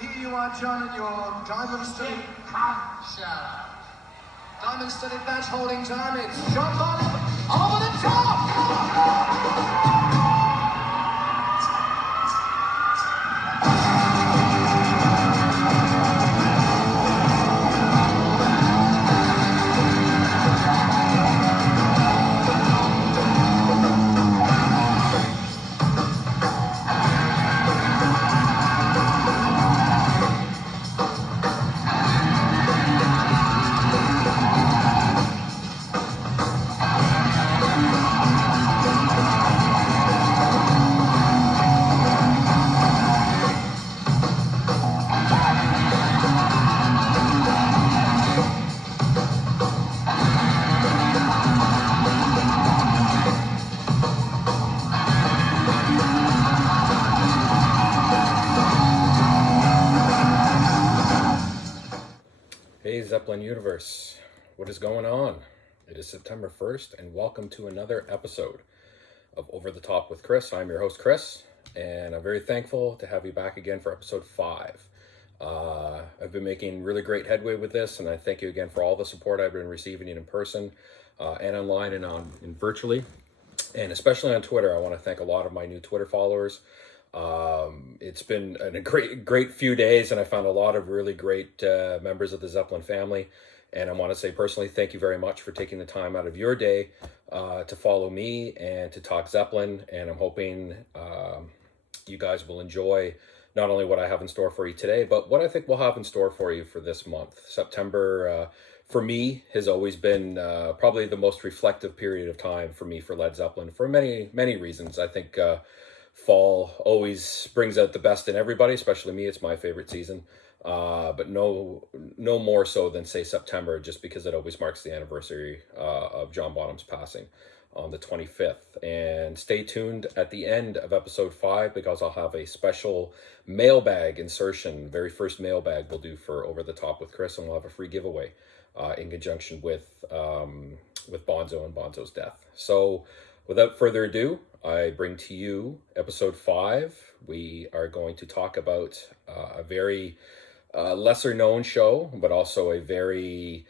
here you are, John, in your diamond-studded diamond-studded badge holding time. It's John Bonham over the top! Hey Zeppelin Universe, what is going on? It is September 1st and welcome to another episode of Over the Top with Chris. I'm your host Chris and I'm very thankful to have you back again for episode 5. I've been making really great headway with this and I thank you again for all the support I've been receiving in person and online and virtually, and especially on Twitter. I want to thank a lot of my new Twitter followers. It's been a great few days and I found a lot of really great members of the Zeppelin family, and I want to say personally thank you very much for taking the time out of your day to follow me and to talk Zeppelin, and I'm hoping you guys will enjoy not only what I have in store for you today, but what I think we'll have in store for you for this month. September for me has always been probably the most reflective period of time for me for Led Zeppelin for many reasons. I think fall always brings out the best in everybody, especially me. It's my favorite season, but no more so than say September, just because it always marks the anniversary of John Bonham's passing on the 25th. And stay tuned at the end of episode 5 because I'll have a special mailbag insertion, very first mailbag we'll do for Over the Top with Chris, and we'll have a free giveaway in conjunction with Bonzo and Bonzo's death. So without further ado, I bring to you episode 5. We are going to talk about a very lesser known show, but also a very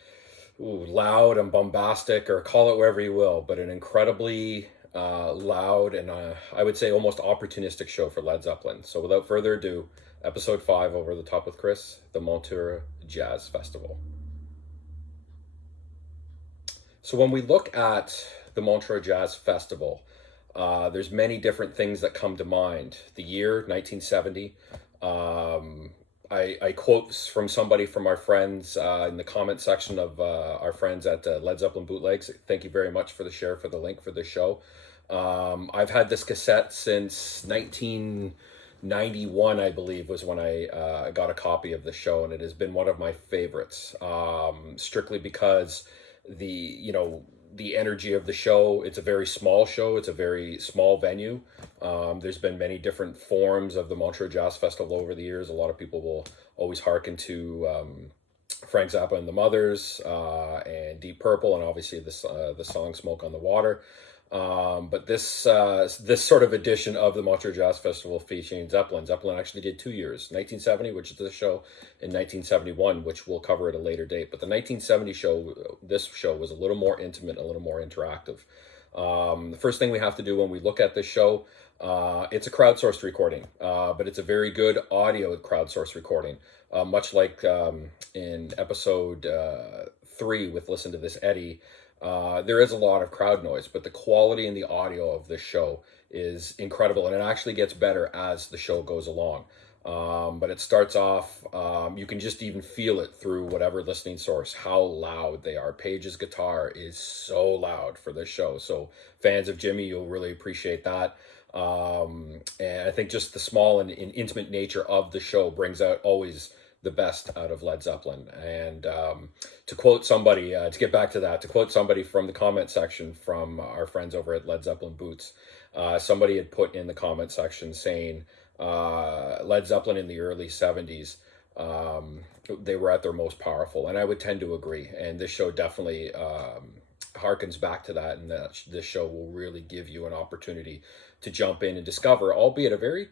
loud and bombastic, or call it wherever you will, but an incredibly loud and I would say almost opportunistic show for Led Zeppelin. So without further ado, episode 5, Over the Top with Chris, the Montreux Jazz Festival. So when we look at the Montreux Jazz Festival, there's many different things that come to mind. The year 1970. I quote from somebody from our friends in the comment section of our friends at Led Zeppelin Bootlegs. Thank you very much for the share for the link for this show. I've had this cassette since 1991, I believe, was when I got a copy of the show, and it has been one of my favorites, strictly because the energy of the show. It's a very small show. It's a very small venue. There's been many different forms of the Montreux Jazz Festival over the years. A lot of people will always hearken to Frank Zappa and the Mothers and Deep Purple, and obviously the song "Smoke on the Water." But this sort of edition of the Montreux Jazz Festival featuring Zeppelin actually did 2 years, 1970, which is the show, and 1971, which we'll cover at a later date. But the 1970 show, this show was a little more intimate, a little more interactive. The first thing we have to do when we look at this show, it's a crowdsourced recording, but it's a very good audio crowdsourced recording, much like in episode 3 with Listen to This, Eddie. There is a lot of crowd noise, but the quality and the audio of this show is incredible, and it actually gets better as the show goes along. But it starts off, you can just even feel it through whatever listening source, how loud they are. Page's guitar is so loud for this show. So fans of Jimmy, you'll really appreciate that. And I think just the small and intimate nature of the show brings out always the best out of Led Zeppelin. And to quote somebody, to get back to that, to quote somebody from the comment section from our friends over at Led Zeppelin Boots, somebody had put in the comment section saying Led Zeppelin in the early 70s, they were at their most powerful. And I would tend to agree. And this show definitely harkens back to that, and that this show will really give you an opportunity to jump in and discover, albeit a very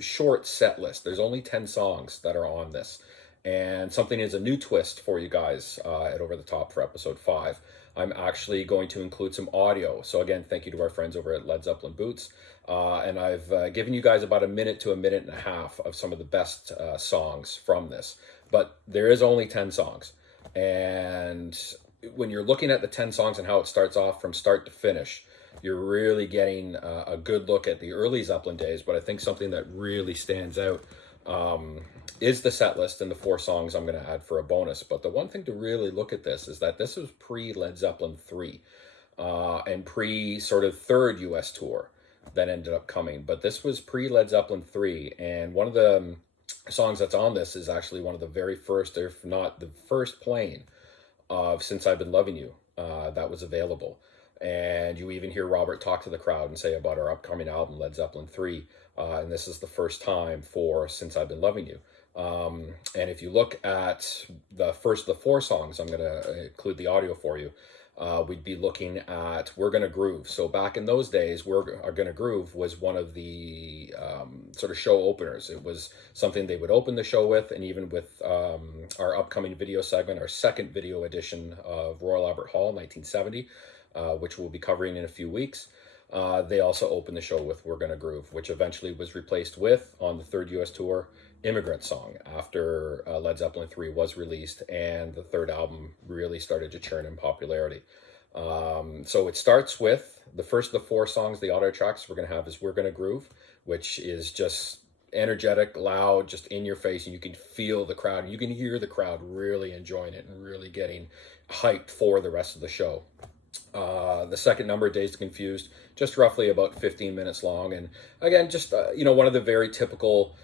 short set list. There's only 10 songs that are on this. And something is a new twist for you guys at Over the Top for episode 5. I'm actually going to include some audio. So again, thank you to our friends over at Led Zeppelin Boots. And I've given you guys about a minute to a minute and a half of some of the best songs from this. But there is only 10 songs. And when you're looking at the 10 songs and how it starts off from start to finish, you're really getting a good look at the early Zeppelin days. But I think something that really stands out is the set list and the 4 songs I'm going to add for a bonus. But the one thing to really look at this is that this was pre-Led Zeppelin III and pre sort of third US tour that ended up coming. But this was pre-Led Zeppelin III, and one of the songs that's on this is actually one of the very first, if not the first playing of Since I've Been Loving You that was available. And you even hear Robert talk to the crowd and say about our upcoming album, Led Zeppelin III. And this is the first time for Since I've Been Loving You. And if you look at the first of the 4 songs, I'm going to include the audio for you. We'd be looking at We're Gonna Groove. So back in those days, We're Gonna Groove was one of the sort of show openers. It was something they would open the show with, and even with our upcoming video segment, our second video edition of Royal Albert Hall 1970, which we'll be covering in a few weeks. They also opened the show with We're Gonna Groove, which eventually was replaced with, on the third US tour, Immigrant Song, after Led Zeppelin III was released and the third album really started to churn in popularity. So it starts with the first of the 4 songs. The audio tracks we're going to have is We're Gonna Groove, which is just energetic, loud, just in your face, and you can feel the crowd, and you can hear the crowd really enjoying it and really getting hyped for the rest of the show. The second number, Dazed and Confused, just roughly about 15 minutes long. And again, just, one of the very typical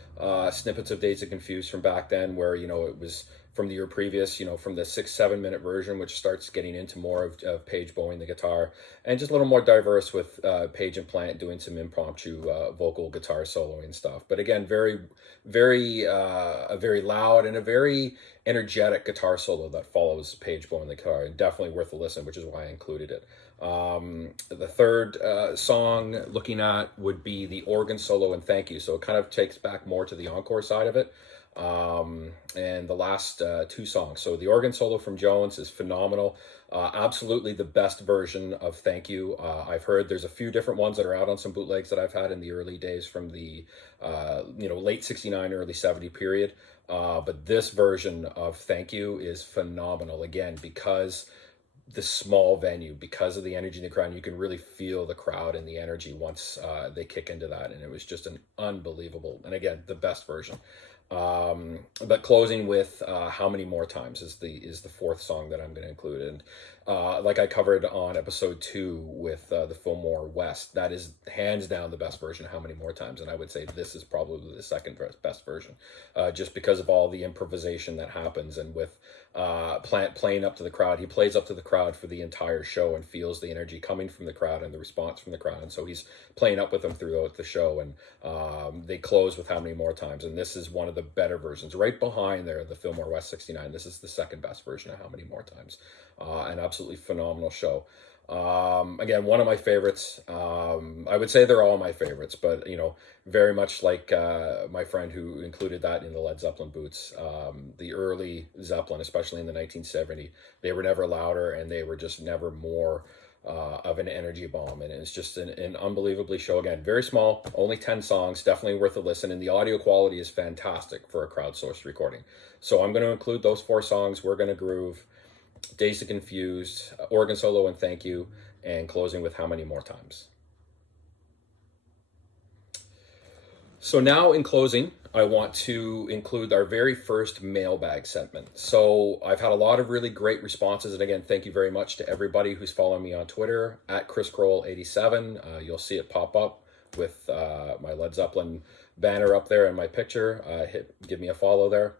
snippets of Dazed and Confused from back then, where, it was from the year previous, from the 6-7 minute version, which starts getting into more of Page bowing the guitar, and just a little more diverse with Page and Plant doing some impromptu vocal guitar soloing and stuff. But again, very, very, a very loud and a very energetic guitar solo that follows Page bowing the guitar, and definitely worth a listen, which is why I included it. The third song looking at would be the organ solo and Thank You. So it kind of takes back more to the encore side of it. And the last 2 songs. So the organ solo from Jones is phenomenal. Absolutely the best version of Thank You. I've heard there's a few different ones that are out on some bootlegs that I've had in the early days from the late 69, early 70 period. But this version of Thank You is phenomenal, again, because the small venue, because of the energy in the crowd. You can really feel the crowd and the energy once they kick into that, and it was just an unbelievable, and again, the best version. But closing with How Many More Times is the 4th song that I'm going to include. And like I covered on episode 2 with the Fillmore West, that is hands down the best version of How Many More Times. And I would say this is probably the second best version, just because of all the improvisation that happens. And with Plant playing up to the crowd, he plays up to the crowd for the entire show and feels the energy coming from the crowd and the response from the crowd. And so he's playing up with them throughout the show. And they close with How Many More Times. And this is one of the better versions, right behind there, the Fillmore West 69. This is the second best version of How Many More Times. An absolutely phenomenal show. Again, one of my favorites. I would say they're all my favorites, but very much like my friend who included that in the Led Zeppelin Boots. The early Zeppelin, especially in the 1970s, they were never louder, and they were just never more of an energy bomb. And it's just an unbelievably show. Again, very small, only 10 songs, definitely worth a listen, and the audio quality is fantastic for a crowdsourced recording. So I'm going to include those 4 songs: We're Gonna Groove, Dazed and Confused, organ solo and Thank You, and closing with How Many More Times. So now in closing, I want to include our very first mailbag segment. So I've had a lot of really great responses. And again, thank you very much to everybody who's following me on Twitter at ChrisCroll87. You'll see it pop up with my Led Zeppelin banner up there and my picture. Give me a follow there.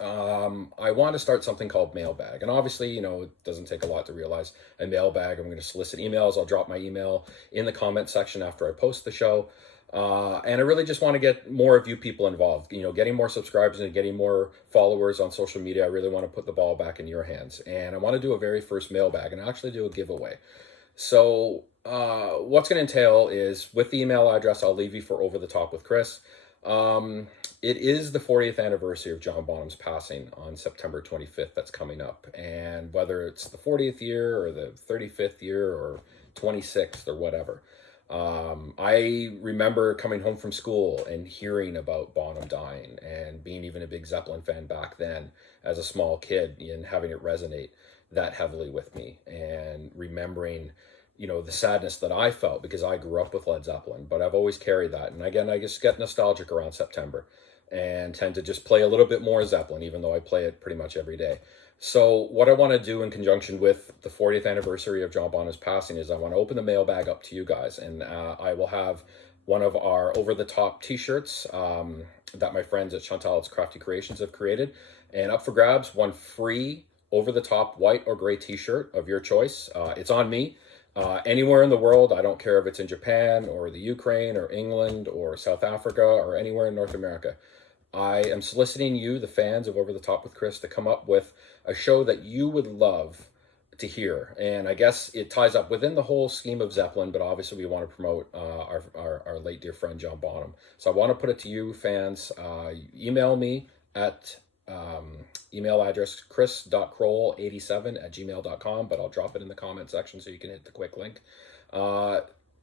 I want to start something called mailbag. And obviously, it doesn't take a lot to realize a mailbag. I'm going to solicit emails. I'll drop my email in the comment section after I post the show. And I really just want to get more of you people involved, getting more subscribers and getting more followers on social media. I really want to put the ball back in your hands. And I want to do a very first mailbag and actually do a giveaway. So what's going to entail is, with the email address I'll leave you for Over the Top with Chris, It is the 40th anniversary of John Bonham's passing on September 25th that's coming up. And whether it's the 40th year or the 35th year or 26th or whatever, I remember coming home from school and hearing about Bonham dying and being even a big Zeppelin fan back then as a small kid and having it resonate that heavily with me and remembering the sadness that I felt because I grew up with Led Zeppelin, but I've always carried that. And again, I just get nostalgic around September and tend to just play a little bit more Zeppelin, even though I play it pretty much every day. So what I want to do in conjunction with the 40th anniversary of John Bonham's passing is I want to open the mailbag up to you guys, and I will have one of our over-the-top t-shirts that my friends at Chantal's Crafty Creations have created. And up for grabs, one free over-the-top white or gray t-shirt of your choice. It's on me. Anywhere in the world, I don't care if it's in Japan or the Ukraine or England or South Africa or anywhere in North America. I am soliciting you, the fans of Over the Top with Chris, to come up with a show that you would love to hear. And I guess it ties up within the whole scheme of Zeppelin, but obviously we want to promote our late dear friend John Bonham. So I want to put it to you, fans. Email me at email address chris.kroll87@gmail.com, but I'll drop it in the comment section so you can hit the quick link.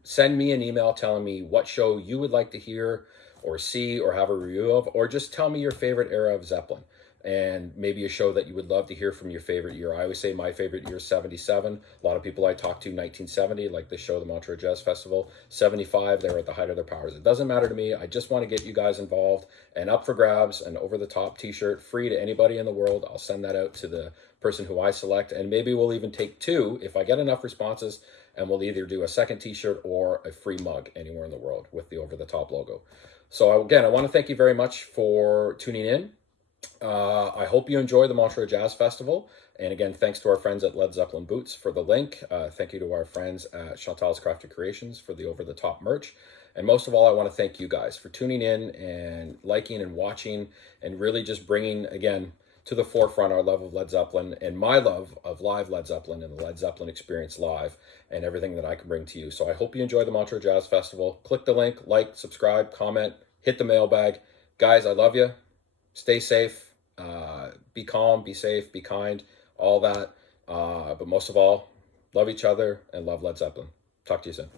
Send me an email telling me what show you would like to hear or see or have a review of, or just tell me your favorite era of Zeppelin and maybe a show that you would love to hear from your favorite year. I always say my favorite year is 77. A lot of people I talk to, 1970, like the show, the Montreux Jazz Festival. 75, they were at the height of their powers. It doesn't matter to me. I just want to get you guys involved. And up for grabs, an over-the-top t-shirt, free to anybody in the world. I'll send that out to the person who I select, and maybe we'll even take two if I get enough responses, and we'll either do a second t-shirt or a free mug anywhere in the world with the over-the-top logo. So again, I want to thank you very much for tuning in. I hope you enjoy the Montreux Jazz Festival. And again, thanks to our friends at Led Zeppelin Boots for the link. Thank you to our friends at Chantal's Crafty Creations for the over-the-top merch. And most of all, I want to thank you guys for tuning in and liking and watching and really just bringing, again, to the forefront our love of Led Zeppelin and my love of live Led Zeppelin and the Led Zeppelin experience live and everything that I can bring to you. So I hope you enjoy the Montreux Jazz Festival. Click the link, like, subscribe, comment, hit the mailbag. Guys, I love you. Stay safe, be calm, be safe, be kind, all that. But most of all, love each other and love Led Zeppelin. Talk to you soon.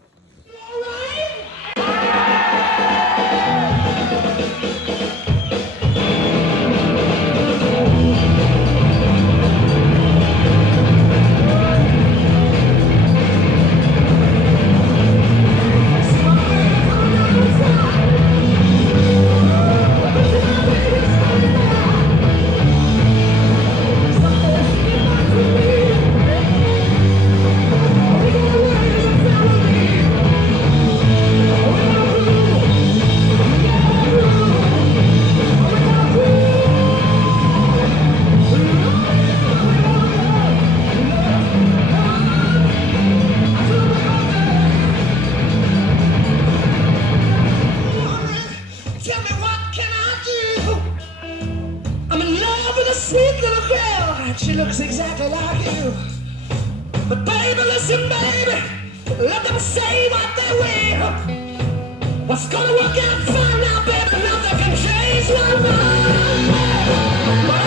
She looks exactly like you. But baby, listen, baby, let them say what they will. What's gonna work out fine now, baby? Nothing can change my mind. But I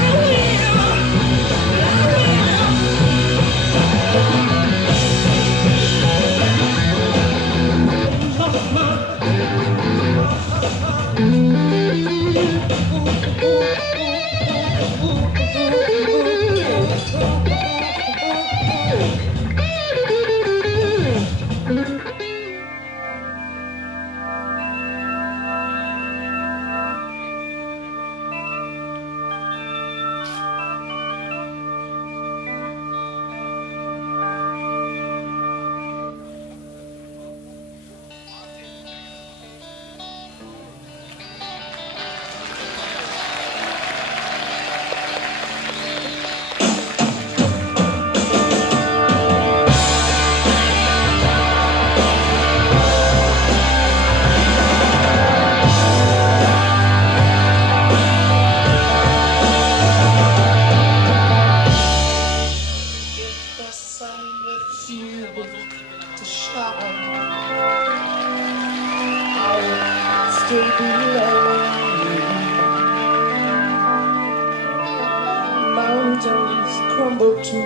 mountains crumble to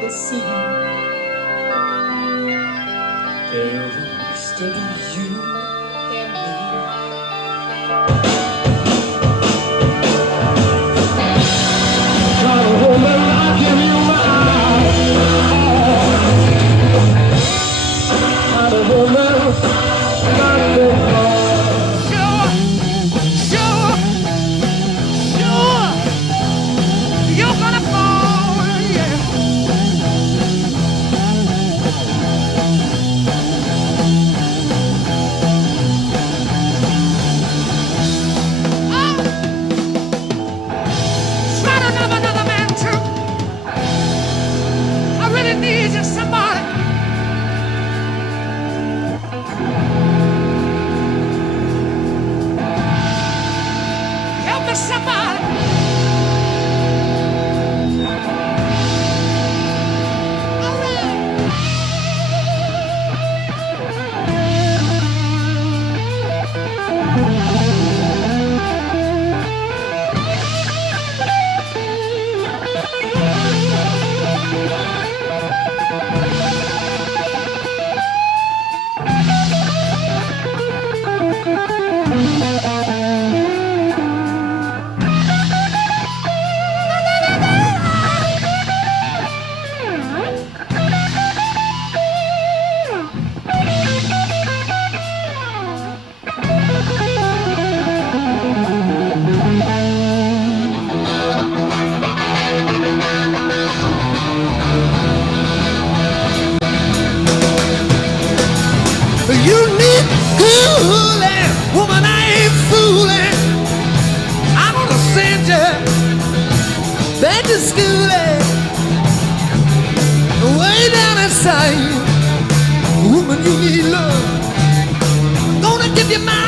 the sea. There's still you and me. Try to hold me like in your arms. Try to hold me like in your arms. Sure, you're gonna fall, yeah. Try to love another man too. I really need you, somebody. Help me, somebody. All right. You need cooling, woman, I ain't fooling. I'm gonna send you back to school, way down inside. Woman, you need love. Gonna give you my